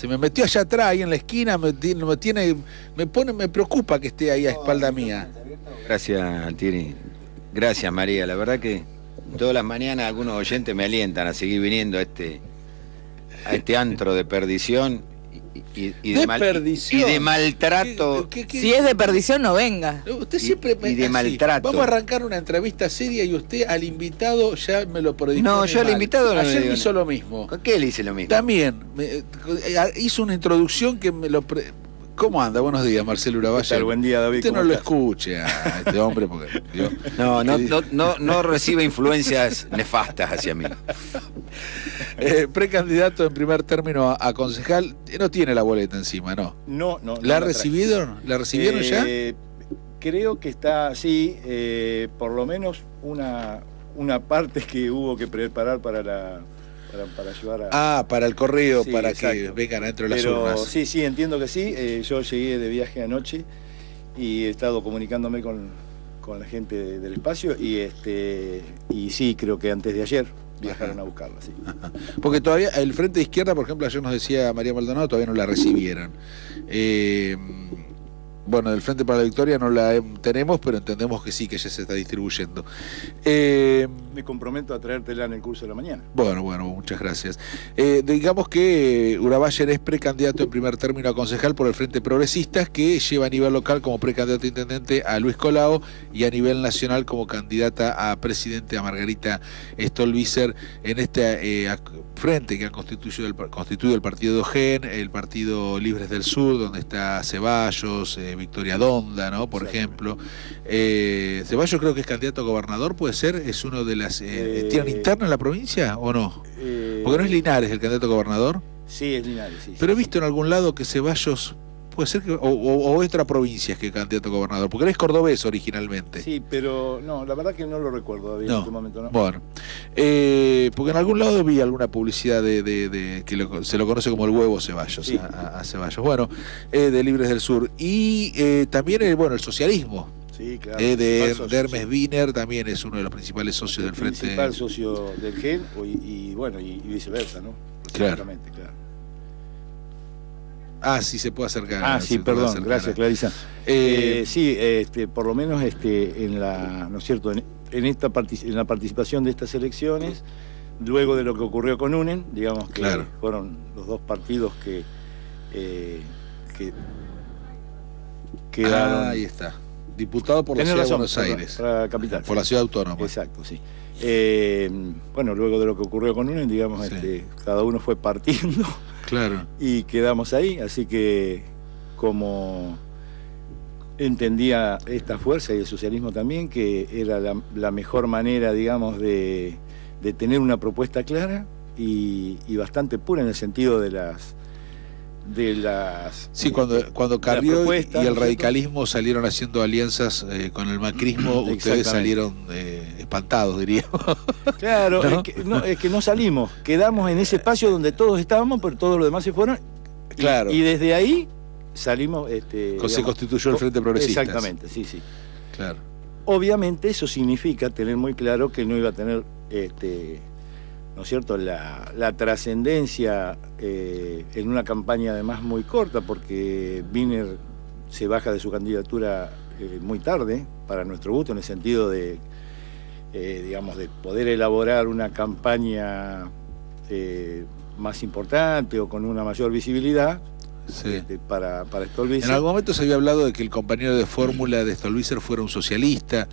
Se me metió allá atrás, ahí en la esquina, me preocupa que esté ahí a espalda mía. Gracias, Altieri. Gracias, María. La verdad que todas las mañanas algunos oyentes me alientan a seguir viniendo a este antro de perdición y de maltrato. Si es de perdición, no venga. Usted siempre y de maltrato. Vamos a arrancar una entrevista seria y usted al invitado ya me lo predispone. No, yo al invitado no. Ayer me hizo lo mismo. ¿Con qué le hice lo mismo? También hizo una introducción que me lo... ¿Cómo anda? Buenos días, Marcelo Uraballe. Buen día, David. Usted no lo escuche a este hombre porque... No recibe influencias nefastas hacia mí. Precandidato en primer término a concejal, no tiene la boleta encima, ¿no? No. ¿La recibieron? ¿La recibieron ya? Creo que está, sí, por lo menos una parte que hubo que preparar para llevar a... para el correo, sí, para exacto. que vengan adentro de las urnas. Sí, entiendo que sí. Yo llegué de viaje anoche y he estado comunicándome con la gente del espacio y sí, creo que antes de ayer viajaron a buscarla, sí. Porque todavía el Frente de Izquierda, por ejemplo, ayer nos decía María Maldonado, todavía no la recibieron. Bueno, del Frente para la Victoria no la tenemos, pero entendemos que sí, que ya se está distribuyendo. Me comprometo a traértela en el curso de la mañana. Bueno, muchas gracias. Digamos que Uraballe es precandidato en primer término a concejal por el Frente Progresistas, que lleva a nivel local como precandidato a intendente a Luis Colau y a nivel nacional como candidata a presidente a Margarita Stolbizer en este frente que ha constituido el partido de O'Gen, el Partido Libres del Sur, donde está Ceballos, Victoria Donda, ¿no? Por ejemplo. Ceballos creo que es candidato a gobernador, ¿puede ser? Es uno de las... ¿Tienen interna en la provincia o no? Porque no es Linares el candidato a gobernador. Sí, es Linares, sí. Pero he visto en algún lado que Ceballos... Puede ser que... O es otra provincia que candidato a gobernador, porque él es cordobés originalmente. Sí, pero no, la verdad que no lo recuerdo todavía en este momento, ¿no? Bueno, porque en algún lado vi alguna publicidad de que se lo conoce como el huevo Ceballos, sí. a Ceballos. Bueno, de Libres del Sur. Y también, el socialismo. Sí, claro. De Hermes Wiener también es uno de los principales socios del Frente. Principal socio del GEN y viceversa, ¿no? Claro. Sí, se puede acercar. Sí, perdón, gracias, Clarisa. Sí, por lo menos en la, ¿no es cierto?, en la participación de estas elecciones, luego de lo que ocurrió con UNEN, digamos que fueron los dos partidos que quedaron... ahí está. Diputado por la Ciudad de Buenos Aires. Para la capital. Por la Ciudad Autónoma. Exacto, sí. Luego de lo que ocurrió con UNEN, digamos, cada uno fue partiendo. Claro. Y quedamos ahí, así que como entendía esta fuerza y el socialismo también, que era la mejor manera, digamos, de tener una propuesta clara y bastante pura en el sentido de las... Sí, cuando Carrió y el radicalismo salieron haciendo alianzas con el macrismo, ustedes salieron espantados, diríamos. Claro, ¿no? Es que no salimos, quedamos en ese espacio donde todos estábamos, pero todos los demás se fueron. Claro. Y desde ahí salimos... se constituyó el Frente Progresista. Exactamente, sí. Claro. Obviamente eso significa tener muy claro que no iba a tener... ¿no es cierto?, la trascendencia en una campaña además muy corta, porque Wiener se baja de su candidatura muy tarde, para nuestro gusto, en el sentido de, digamos, de poder elaborar una campaña más importante o con una mayor visibilidad. Sí. Para Stolbizer. En algún momento se había hablado de que el compañero de fórmula de Stolbizer fuera un socialista,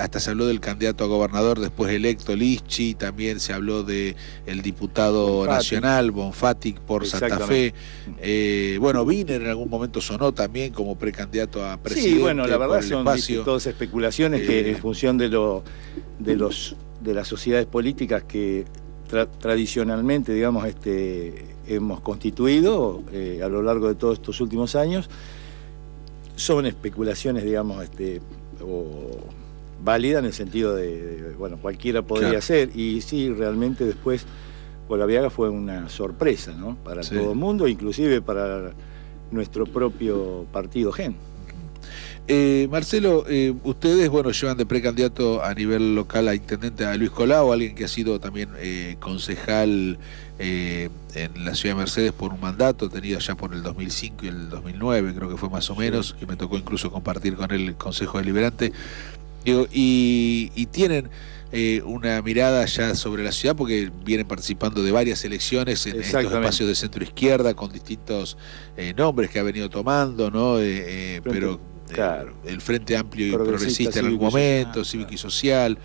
hasta se habló del candidato a gobernador después electo, Lischy, también se habló del diputado nacional, Bonfatti, por Santa Fe. Wiener en algún momento sonó también como precandidato a presidente. Sí, la verdad son todas especulaciones que en función de las sociedades políticas que tradicionalmente, digamos, hemos constituido a lo largo de todos estos últimos años, son especulaciones, digamos, válidas en el sentido de cualquiera podría ser, y sí, realmente después Olaviaga fue una sorpresa, ¿no?, para todo el mundo, inclusive para nuestro propio partido GEN. Marcelo, ustedes, bueno, llevan de precandidato a nivel local a intendente a Luis Colau, alguien que ha sido también concejal en la ciudad de Mercedes por un mandato, tenido allá por el 2005 y el 2009, creo que fue más o menos, que me tocó incluso compartir con él el Consejo Deliberante. Digo, y tienen una mirada ya sobre la ciudad porque vienen participando de varias elecciones en estos espacios de centro izquierda con distintos nombres que ha venido tomando, ¿no? Pero claro, el Frente Amplio y Progresista en algún momento, Cívico y Social.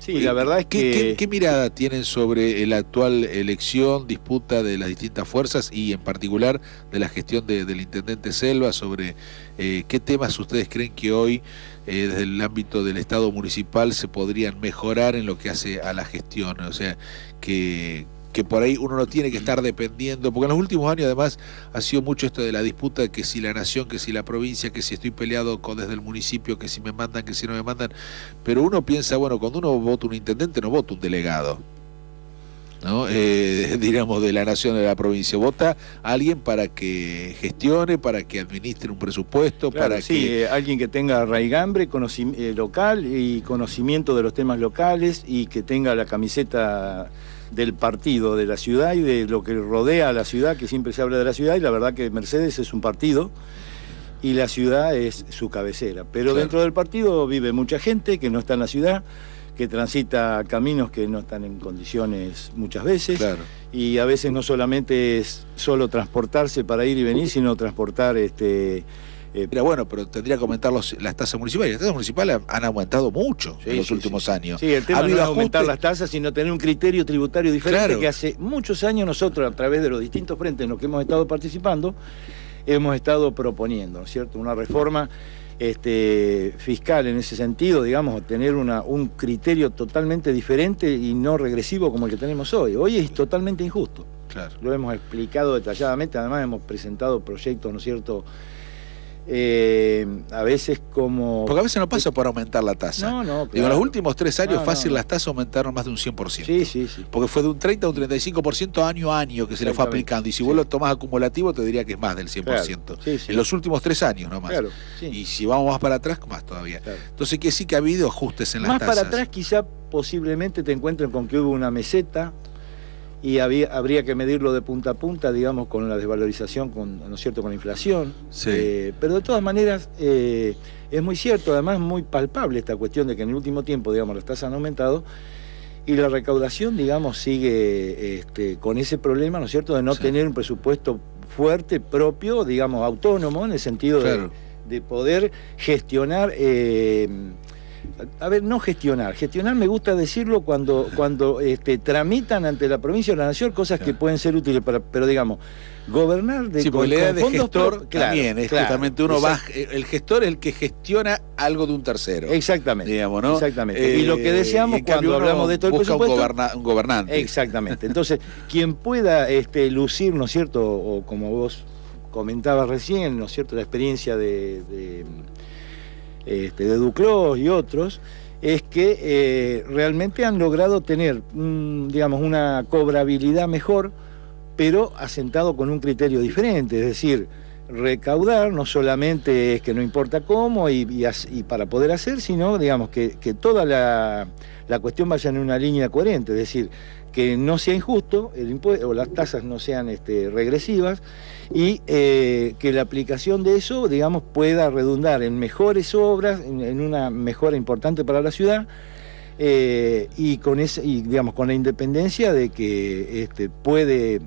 Sí, la verdad es que... ¿Qué mirada tienen sobre la actual elección, disputa de las distintas fuerzas y en particular de la gestión del intendente Selva, sobre qué temas ustedes creen que hoy desde el ámbito del Estado municipal se podrían mejorar en lo que hace a la gestión? O sea, que por ahí uno no tiene que estar dependiendo, porque en los últimos años además ha sido mucho esto de la disputa, que si la nación, que si la provincia, que si estoy peleado desde el municipio, que si me mandan, que si no me mandan, pero uno piensa, bueno, cuando uno vota un intendente no vota un delegado, ¿no? Digamos, de la nación, de la provincia, vota a alguien para que gestione, para que administre un presupuesto, claro, para sí, que... alguien que tenga raigambre local y conocimiento de los temas locales y que tenga la camiseta del partido de la ciudad y de lo que rodea a la ciudad, que siempre se habla de la ciudad, y la verdad que Mercedes es un partido y la ciudad es su cabecera. Pero claro, dentro del partido vive mucha gente que no está en la ciudad, que transita caminos que no están en condiciones muchas veces, claro, y a veces no solamente es solo transportarse para ir y venir, sino transportar... Pero bueno, pero tendría que aumentar las tasas municipales. Las tasas municipales han aumentado mucho en los últimos años. Sí, el tema no es aumentar las tasas, sino tener un criterio tributario diferente, claro, que hace muchos años nosotros, a través de los distintos frentes en los que hemos estado participando, hemos estado proponiendo, ¿no es cierto? Una reforma fiscal en ese sentido, digamos, tener un criterio totalmente diferente y no regresivo como el que tenemos hoy. Hoy es totalmente injusto. Claro. Lo hemos explicado detalladamente, además hemos presentado proyectos, ¿no es cierto?, a veces como... Porque a veces no pasa por aumentar la tasa. No, claro. Digo, en los últimos 3 años fácil las tasas aumentaron más de un 100%. Sí. Porque fue de un 30 a un 35% año a año que se le fue aplicando. Y si vos lo tomás acumulativo te diría que es más del 100%. Claro. En los últimos 3 años nomás. Claro, y si vamos más para atrás, más todavía. Claro. Entonces que sí que ha habido ajustes en las tasas. Más para atrás quizá posiblemente te encuentren con que hubo una meseta y habría que medirlo de punta a punta, digamos, con la desvalorización, ¿no es cierto?, con la inflación. Sí. Pero de todas maneras es muy cierto, además muy palpable esta cuestión de que en el último tiempo, digamos, las tasas han aumentado y la recaudación, digamos, sigue con ese problema, ¿no es cierto?, de no tener un presupuesto fuerte, propio, digamos, autónomo, en el sentido de poder gestionar... no gestionar me gusta decirlo cuando tramitan ante la provincia o la nación cosas que pueden ser útiles pero digamos, gobernar porque la idea de gestor también es justamente el gestor es el que gestiona algo de un tercero. Exactamente. Digamos, ¿no? Exactamente. Y lo que deseamos cuando hablamos de todo el presupuesto... un gobernante. Exactamente. Entonces, quien pueda lucir, ¿no es cierto?, o como vos comentabas recién, ¿no es cierto?, la experiencia de Duclos y otros, es que realmente han logrado tener, digamos, una cobrabilidad mejor, pero asentado con un criterio diferente, es decir, recaudar no solamente es que no importa cómo y para poder hacer, sino, digamos, que toda la cuestión vaya en una línea coherente, es decir, que no sea injusto el impuesto o las tasas no sean regresivas y que la aplicación de eso, digamos, pueda redundar en mejores obras, en una mejora importante para la ciudad y digamos, con la independencia de que puede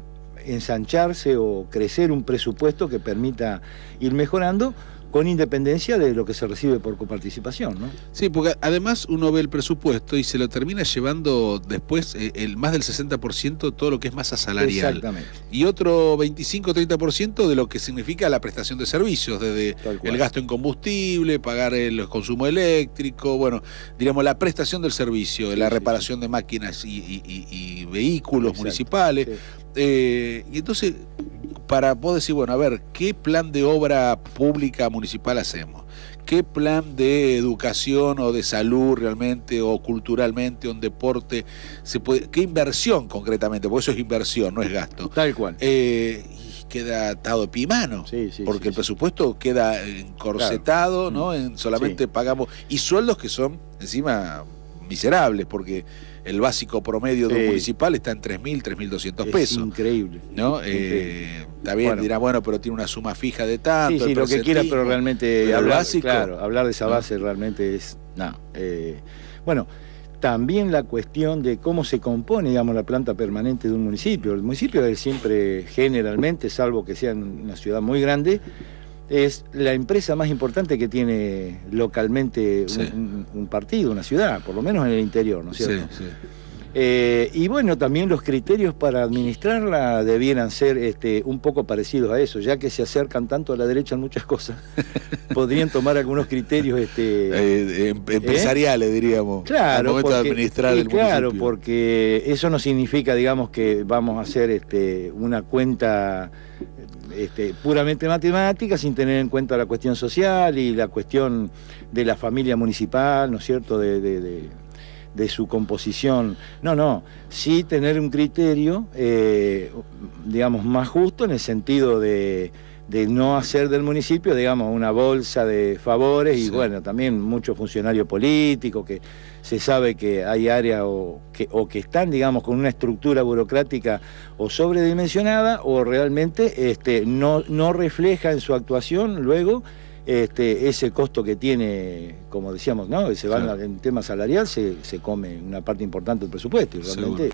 ensancharse o crecer un presupuesto que permita ir mejorando con independencia de lo que se recibe por coparticipación, ¿no? Sí, porque además uno ve el presupuesto y se lo termina llevando después más del 60% todo lo que es masa salarial. Exactamente. Y otro 25-30% de lo que significa la prestación de servicios, desde el gasto en combustible, pagar el consumo eléctrico, bueno, digamos, la prestación del servicio, la reparación de máquinas y vehículos municipales. Y entonces, para poder decir, bueno, a ver, ¿qué plan de obra pública municipal hacemos? ¿Qué plan de educación o de salud realmente, o culturalmente, o en deporte, qué inversión concretamente? Porque eso es inversión, no es gasto. Tal cual. queda atado de pie y mano, porque el sí. presupuesto queda encorsetado, claro. ¿no? Solamente pagamos, y sueldos que son encima miserables, porque el básico promedio de un municipal está en 3.000, 3.200 pesos. Increíble. ¿No? Está bien, dirá, bueno, pero tiene una suma fija de tanto. Sí, lo que quiera, pero realmente pero hablar, básico, hablar de esa base realmente es... bueno, también la cuestión de cómo se compone, digamos, la planta permanente de un municipio. El municipio es siempre, generalmente, salvo que sea una ciudad muy grande, es la empresa más importante que tiene localmente un partido, una ciudad, por lo menos en el interior, ¿no es cierto? Sí. Y bueno, también los criterios para administrarla debieran ser un poco parecidos a eso, ya que se acercan tanto a la derecha en muchas cosas, podrían tomar algunos criterios empresariales, diríamos, claro, al momento de administrar el municipio. Claro, porque eso no significa, digamos, que vamos a hacer una cuenta puramente matemática sin tener en cuenta la cuestión social y la cuestión de la familia municipal, ¿no es cierto?, de su composición. No, sí tener un criterio, digamos, más justo en el sentido de no hacer del municipio, digamos, una bolsa de favores y bueno, también muchos funcionarios políticos que se sabe que hay áreas o que están, digamos, con una estructura burocrática o sobredimensionada o realmente no refleja en su actuación luego ese costo que tiene, como decíamos, ¿no? Que se va en tema salarial, se come una parte importante del presupuesto y realmente...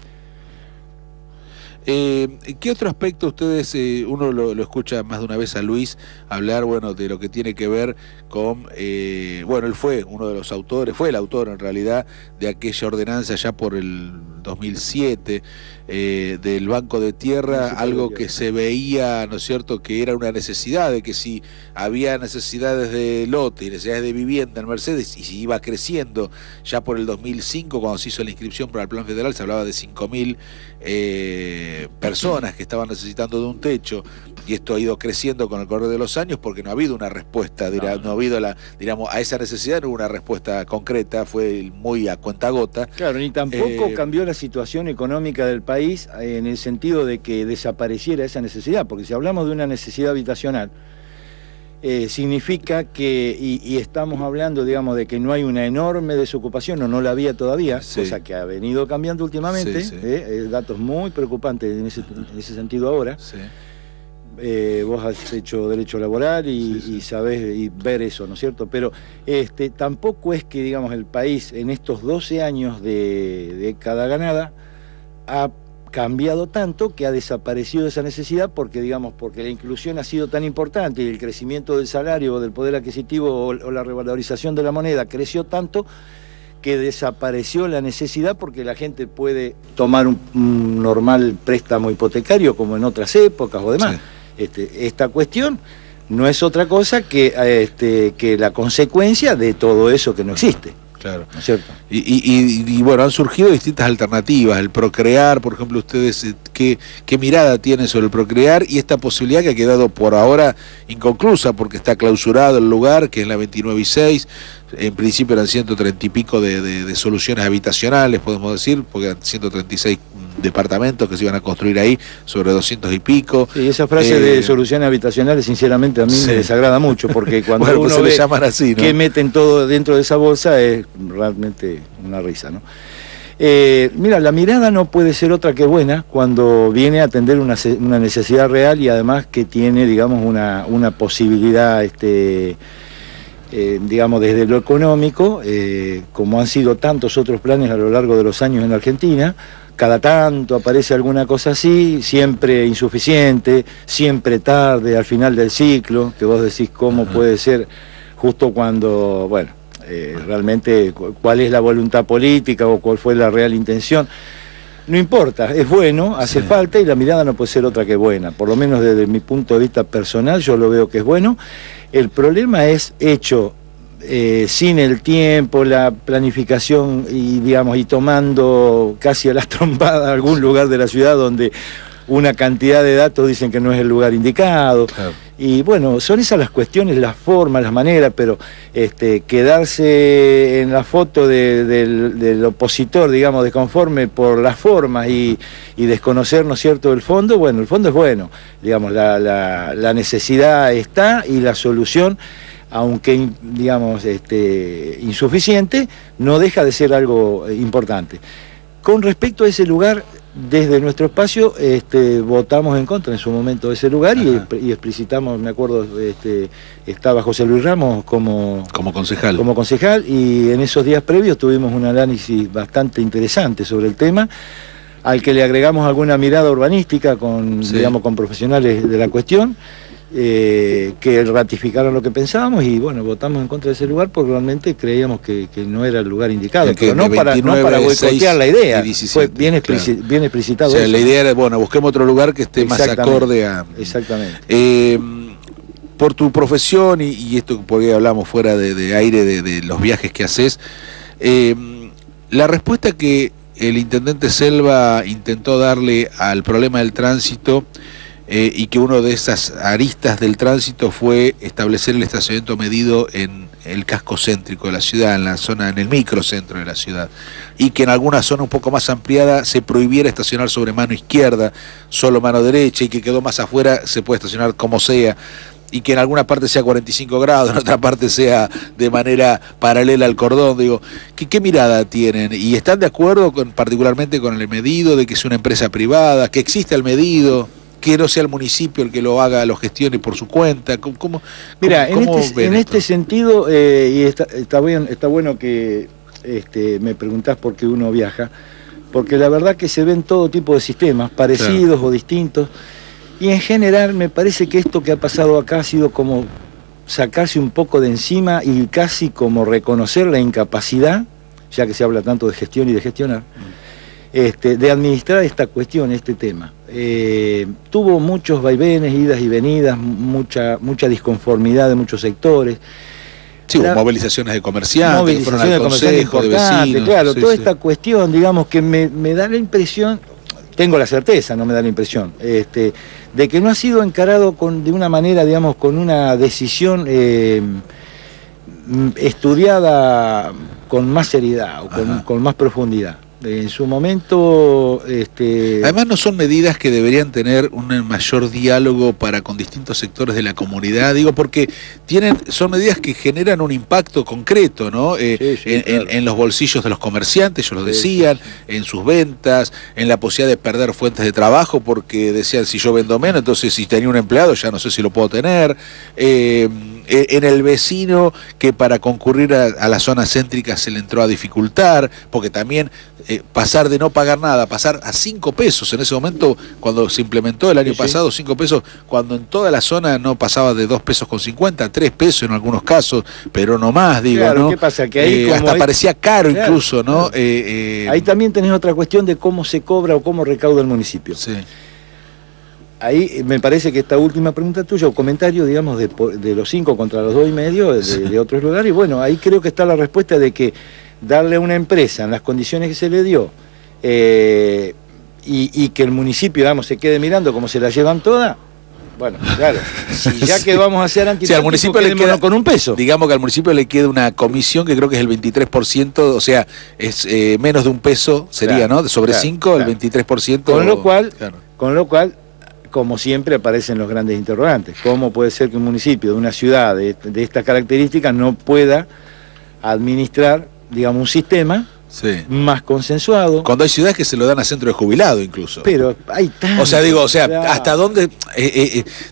¿Qué otro aspecto ustedes, uno lo escucha más de una vez a Luis hablar, bueno, de lo que tiene que ver con, bueno, él fue uno de los autores, fue el autor en realidad de aquella ordenanza ya por el 2007 del Banco de Tierra, algo que se veía, ¿no es cierto?, que era una necesidad, de que si había necesidades de lote y necesidades de vivienda en Mercedes y si iba creciendo, ya por el 2005 cuando se hizo la inscripción para el Plan Federal se hablaba de 5.000 personas que estaban necesitando de un techo, y esto ha ido creciendo con el correr de los años porque no ha habido una respuesta, no ha habido digamos, a esa necesidad no hubo una respuesta concreta, fue muy a cuentagota. Claro, ni tampoco cambió la situación económica del país en el sentido de que desapareciera esa necesidad, porque si hablamos de una necesidad habitacional, significa que, y estamos hablando, digamos, de que no hay una enorme desocupación, o no la había todavía, cosa que ha venido cambiando últimamente, datos muy preocupantes en ese sentido ahora. Vos has hecho derecho laboral y sabés y ver eso, ¿no es cierto? Pero tampoco es que, digamos, el país en estos 12 años de década ganada ha cambiado tanto que ha desaparecido esa necesidad porque la inclusión ha sido tan importante y el crecimiento del salario o del poder adquisitivo o la revalorización de la moneda creció tanto que desapareció la necesidad porque la gente puede tomar un normal préstamo hipotecario como en otras épocas o demás. Esta cuestión no es otra cosa que la consecuencia de todo eso que no existe. Claro. ¿No es cierto? Y bueno, han surgido distintas alternativas. El procrear, por ejemplo, ustedes, ¿qué mirada tienen sobre el procrear y esta posibilidad que ha quedado por ahora inconclusa porque está clausurado el lugar, que es la 29 y 6? En principio eran 130 y pico de soluciones habitacionales, podemos decir, porque eran 136 departamentos que se iban a construir ahí, sobre 200 y pico. Y esa frase de soluciones habitacionales, sinceramente, a mí me desagrada mucho, porque cuando bueno, uno pues ve le llaman así, ¿no?, que meten todo dentro de esa bolsa, es realmente una risa, ¿no? Mira, la mirada no puede ser otra que buena cuando viene a atender una necesidad real y además que tiene, digamos, una posibilidad, digamos, desde lo económico, como han sido tantos otros planes a lo largo de los años en Argentina. Cada tanto aparece alguna cosa así, siempre insuficiente, siempre tarde, al final del ciclo, que vos decís cómo puede ser justo cuando, bueno, realmente cuál es la voluntad política o cuál fue la real intención. No importa, es bueno, hace falta y la mirada no puede ser otra que buena. Por lo menos desde mi punto de vista personal yo lo veo que es bueno. El problema es hecho sin el tiempo, la planificación y, digamos, y tomando casi a las trompadas algún lugar de la ciudad donde una cantidad de datos dicen que no es el lugar indicado. Claro. Y bueno, son esas las cuestiones, las formas, las maneras, pero quedarse en la foto del opositor, digamos, desconforme por las formas y desconocer, ¿no es cierto?, el fondo. Bueno, el fondo es bueno, digamos, la necesidad está y la solución, aunque, digamos, insuficiente, no deja de ser algo importante. Con respecto a ese lugar, desde nuestro espacio votamos en contra en su momento de ese lugar y explicitamos, me acuerdo, estaba José Luis Ramos como concejal, y en esos días previos tuvimos un análisis bastante interesante sobre el tema, al que le agregamos alguna mirada urbanística digamos, con profesionales de la cuestión, que ratificaron lo que pensábamos y bueno, votamos en contra de ese lugar porque realmente creíamos que no era el lugar indicado, pero no para boicotear la idea, 17, fue bien explicitado. O sea, eso, la idea era, bueno, busquemos otro lugar que esté más acorde a... Exactamente. Por tu profesión y esto porque hablamos fuera de aire de los viajes que haces, la respuesta que el intendente Selva intentó darle al problema del tránsito, y que uno de esas aristas del tránsito fue establecer el estacionamiento medido en el casco céntrico de la ciudad, en el microcentro de la ciudad, y que en alguna zona un poco más ampliada se prohibiera estacionar sobre mano izquierda, solo mano derecha, y que quedó más afuera se puede estacionar como sea, y que en alguna parte sea 45 grados, en otra parte sea de manera paralela al cordón. Digo, ¿qué mirada tienen? ¿Y están de acuerdo particularmente con el medido, de que es una empresa privada, que existe el medido, que no sea el municipio el que lo haga, lo gestione por su cuenta? Mira, en este sentido, y está bueno que me preguntás por qué uno viaja, porque la verdad que se ven todo tipo de sistemas, parecidos o distintos, y en general me parece que esto que ha pasado acá ha sido como sacarse un poco de encima y casi como reconocer la incapacidad, ya que se habla tanto de gestión y de gestionar, de administrar esta cuestión, este tema. Tuvo muchos vaivenes, idas y venidas, mucha disconformidad de muchos sectores. Sí, movilizaciones de comerciantes, de vecinos. Claro, toda esta cuestión, digamos, que me da la impresión, tengo la certeza, no me da la impresión, de que no ha sido encarado de una manera, digamos, con una decisión estudiada con más seriedad o con más profundidad. En su momento... Además no son medidas que deberían tener un mayor diálogo con distintos sectores de la comunidad, digo, porque son medidas que generan un impacto concreto, ¿no? En los bolsillos de los comerciantes, ellos lo decían, en sus ventas, en la posibilidad de perder fuentes de trabajo, porque decían, si yo vendo menos, entonces si tenía un empleado ya no sé si lo puedo tener, en el vecino que para concurrir a la zona céntrica se le entró a dificultar, porque también... pasar de no pagar nada, pasar a 5 pesos en ese momento, cuando se implementó el año pasado, 5 pesos, cuando en toda la zona no pasaba de 2 pesos con 50 a 3 pesos en algunos casos, pero no más, digo, claro, ¿no? ¿qué pasa? Que ahí hasta parecía caro incluso, ¿no? Ahí también tenés otra cuestión de cómo se cobra o cómo recauda el municipio. Sí. Ahí me parece que esta última pregunta tuya, o comentario, digamos, de los 5 contra los 2,5 de otros lugares, bueno, ahí creo que está la respuesta de que darle a una empresa en las condiciones que se le dio y que el municipio, digamos, se quede mirando cómo se la llevan todas, bueno, claro, si ya que vamos a hacer al municipio le queda con un peso. Digamos que al municipio le queda una comisión que creo que es el 23%, o sea, es menos de un peso sería, ¿no? Sobre 5, el 23%. Con lo cual, como siempre, aparecen los grandes interrogantes. ¿Cómo puede ser que un municipio de una ciudad de estas características no pueda administrar, digamos, un sistema más consensuado? Cuando hay ciudades que se lo dan a centro de jubilado incluso. Pero hay tanto. O sea, digo, ¿hasta dónde?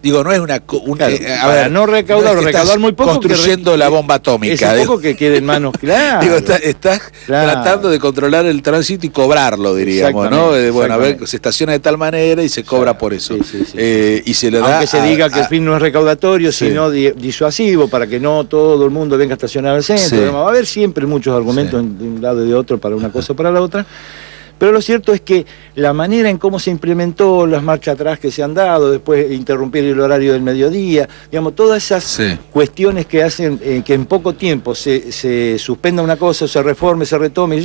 Digo, no es a ver, no recaudar, recaudar muy poco. Construyendo la bomba atómica. Es poco que quede en manos claras. Digo, estás tratando de controlar el tránsito y cobrarlo, diríamos, ¿no? Bueno, a ver, se estaciona de tal manera y se cobra por eso. Y se le da. Aunque se diga que el fin no es recaudatorio, sino disuasivo, para que no todo el mundo venga a estacionar al centro. Va a haber siempre muchos argumentos de un lado y de otro para una cosa o para la otra, pero lo cierto es que la manera en cómo se implementó, las marchas atrás que se han dado, después interrumpir el horario del mediodía, digamos, todas esas cuestiones que hacen que en poco tiempo se suspenda una cosa, se reforme, se retome,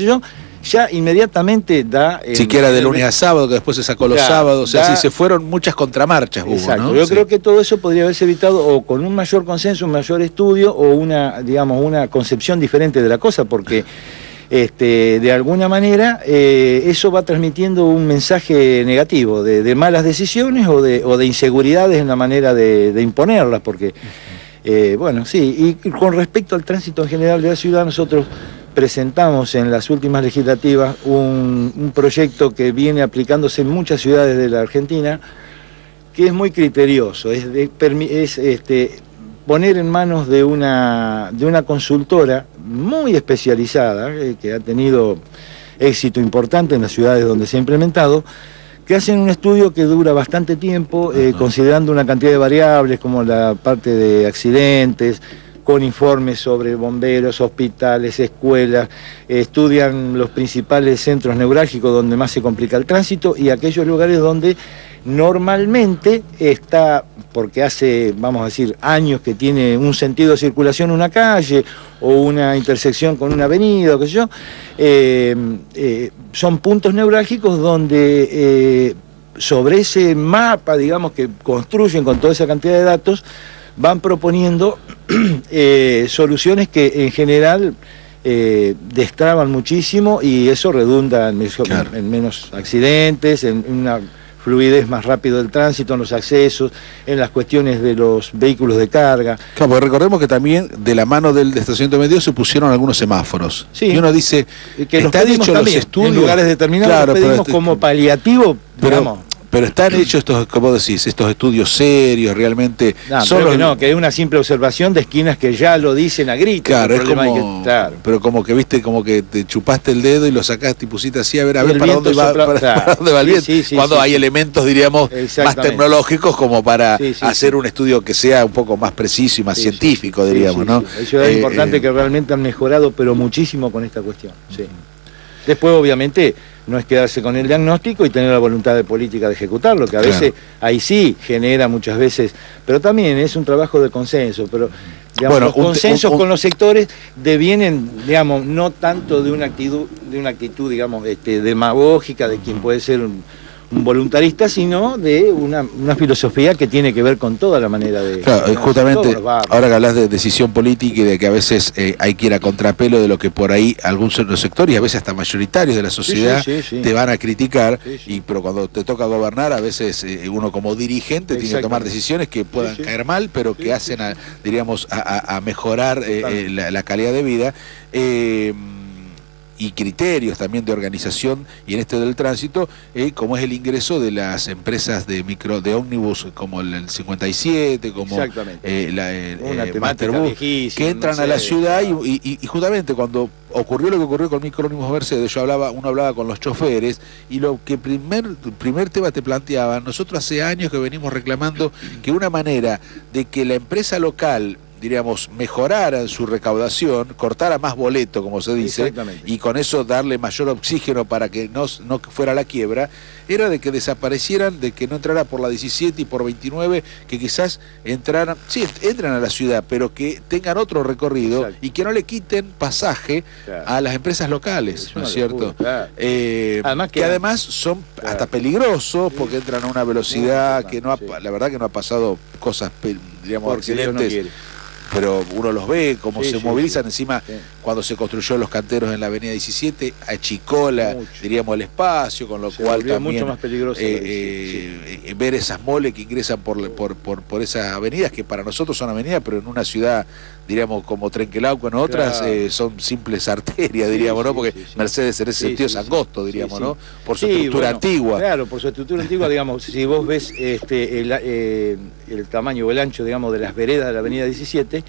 ya inmediatamente da... Siquiera de lunes a sábado, que después se sacó los sábados, o sea, sí, se fueron muchas contramarchas. Exacto, ¿no? yo creo que todo eso podría haberse evitado o con un mayor consenso, un mayor estudio o una, digamos, una concepción diferente de la cosa, porque de alguna manera eso va transmitiendo un mensaje negativo de malas decisiones o de inseguridades en la manera de imponerlas, porque, bueno, sí, y con respecto al tránsito en general de la ciudad, nosotros presentamos en las últimas legislativas un proyecto que viene aplicándose en muchas ciudades de la Argentina, que es muy criterioso, es poner en manos de una consultora muy especializada, que ha tenido éxito importante en las ciudades donde se ha implementado, que hacen un estudio que dura bastante tiempo, considerando una cantidad de variables como la parte de accidentes, con informes sobre bomberos, hospitales, escuelas, estudian los principales centros neurálgicos donde más se complica el tránsito y aquellos lugares donde normalmente está, porque hace, vamos a decir, años que tiene un sentido de circulación una calle o una intersección con una avenida, o qué sé yo, son puntos neurálgicos donde sobre ese mapa, digamos, que construyen con toda esa cantidad de datos, van proponiendo soluciones que en general destraban muchísimo y eso redunda en menos accidentes, en una fluidez más rápido del tránsito, en los accesos, en las cuestiones de los vehículos de carga. Claro, porque recordemos que también de la mano del estacionamiento medio se pusieron algunos semáforos. Sí, y uno dice, que los pedimos también, los estudios, en lugares determinados, claro, los pedimos como paliativo, digamos. Pero están hechos estos, como decís, estos estudios serios, realmente... No, que es una simple observación de esquinas que ya lo dicen a gritos. Claro, es como... Pero como que, viste, como que te chupaste el dedo y lo sacaste y pusiste así, a ver para dónde va, para dónde va el viento. Cuando hay elementos, diríamos, más tecnológicos como para hacer un estudio que sea un poco más preciso y más científico, diríamos, ¿no? Eso es importante que realmente han mejorado, pero muchísimo con esta cuestión, Después, obviamente, no es quedarse con el diagnóstico y tener la voluntad de política de ejecutarlo, que a veces ahí sí genera muchas veces, pero también es un trabajo de consenso, pero digamos, los consensos con los sectores devienen, digamos, no tanto de una actitud digamos, demagógica de quien puede ser un voluntarista, sino de una filosofía que tiene que ver con toda la manera de... Claro, justamente, ahora que hablas de decisión política y de que a veces hay que ir a contrapelo de lo que por ahí algunos sectores y a veces hasta mayoritarios de la sociedad te van a criticar, pero cuando te toca gobernar a veces uno como dirigente tiene que tomar decisiones que puedan caer mal, pero que hacen, diríamos, a mejorar la calidad de vida. Y criterios también de organización y en esto del tránsito, como es el ingreso de las empresas de ómnibus como el 57, como el Masterbus, que entran a la ciudad y justamente cuando ocurrió lo que ocurrió con micrónimos Mercedes, uno hablaba con los choferes y lo que primer tema te planteaba, nosotros hace años que venimos reclamando que una manera de que la empresa local, diríamos, mejorara su recaudación, cortara más boleto, como se dice, y con eso darle mayor oxígeno para que no fuera la quiebra, era de que desaparecieran, de que no entrara por la 17 y por 29, que quizás entraran, sí, entran a la ciudad, pero que tengan otro recorrido y que no le quiten pasaje a las empresas locales, ¿no es cierto? Además son hasta peligrosos porque entran a una velocidad que no la verdad que no ha pasado cosas, diríamos, accidentes. Pero uno los ve, cómo se movilizan encima cuando se construyó los canteros en la avenida 17, achicó diríamos, el espacio, con lo cual también mucho más peligroso ver esas moles que ingresan por esas avenidas, que para nosotros son avenidas, pero en una ciudad, diríamos, como Trenquelauco, en otras son simples arterias, diríamos, ¿no? Porque Mercedes en ese sentido es angosto, diríamos, ¿no? Por su estructura antigua. Claro, por su estructura antigua, digamos, si vos ves el tamaño o el ancho, digamos, de las veredas de la avenida 17,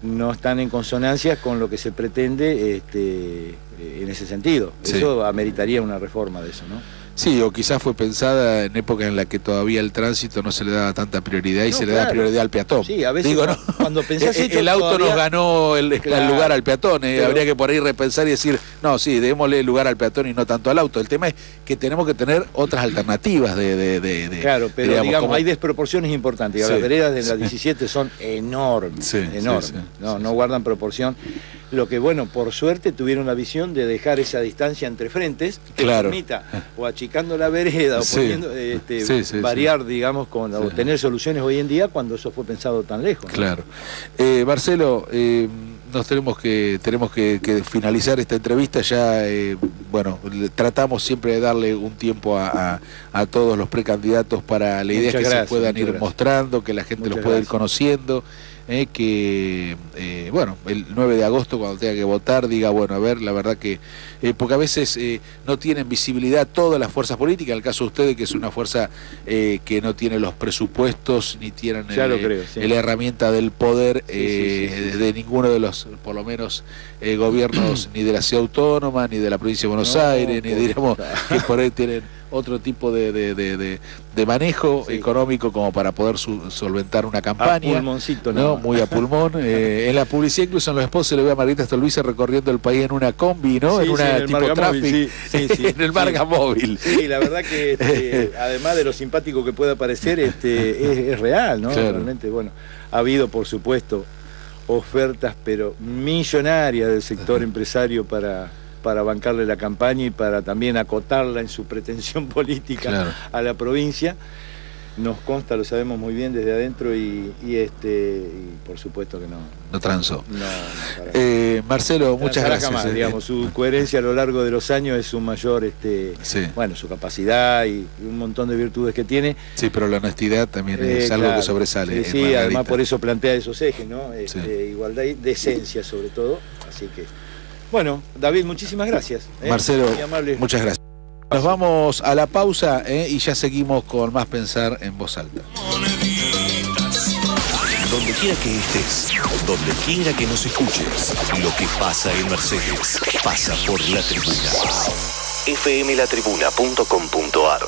no están en consonancia con lo que se pretende en ese sentido. Eso ameritaría una reforma de eso, ¿no? Sí, o quizás fue pensada en épocas en la que todavía el tránsito no se le daba tanta prioridad y se le da prioridad al peatón. Sí, a veces cuando pensás el auto nos ganó el lugar al peatón, habría que por ahí repensar y decir, no, sí, démosle lugar al peatón y no tanto al auto. El tema es que tenemos que tener otras alternativas Claro, pero digamos, hay desproporciones importantes. Las veredas de la 17 son enormes, enormes. No guardan proporción. Lo que, bueno, por suerte tuvieron la visión de dejar esa distancia entre frentes que permita, o achicando la vereda, o poniendo, variar, digamos, o tener soluciones hoy en día cuando eso fue pensado tan lejos, ¿no? Claro. Marcelo, tenemos que finalizar esta entrevista. Ya, bueno, tratamos siempre de darle un tiempo a todos los precandidatos para la idea que se puedan ir mostrando, que la gente los pueda ir conociendo. Bueno, el 9 de agosto cuando tenga que votar diga, bueno, a ver, la verdad que, porque a veces no tienen visibilidad todas las fuerzas políticas, en el caso de ustedes que es una fuerza que no tiene los presupuestos ni tienen la herramienta del poder de ninguno de los, por lo menos, gobiernos ni de la ciudad autónoma, ni de la provincia de Buenos Aires, ni digamos que por ahí tienen otro tipo de manejo económico como para poder solventar una campaña. A pulmoncito, ¿no? Muy a pulmón. En la publicidad, incluso en los spots, se le ve a Margarita Stolbizer recorriendo el país en una combi, ¿no? En una tipo Traffic, en el Marga Móvil. Sí, la verdad que además de lo simpático que pueda parecer, es real, ¿no? Claro. Realmente, bueno, ha habido, por supuesto, ofertas, pero millonarias del sector empresario para bancarle la campaña y para también acotarla en su pretensión política a la provincia. Nos consta, lo sabemos muy bien desde adentro y por supuesto que no transó. No, Marcelo, muchas gracias. Jamás, digamos, su coherencia a lo largo de los años es su mayor, bueno, su capacidad y un montón de virtudes que tiene. Sí, pero la honestidad también es algo que sobresale. Sí, además por eso plantea esos ejes, ¿no? Igualdad y decencia sobre todo, así que... Bueno, David, muchísimas gracias. Marcelo, muchas gracias. Nos vamos a la pausa y ya seguimos con más Pensar en Voz Alta. Donde quiera que estés, donde quiera que nos escuches, lo que pasa en Mercedes pasa por La Tribuna. fmlatribuna.com.ar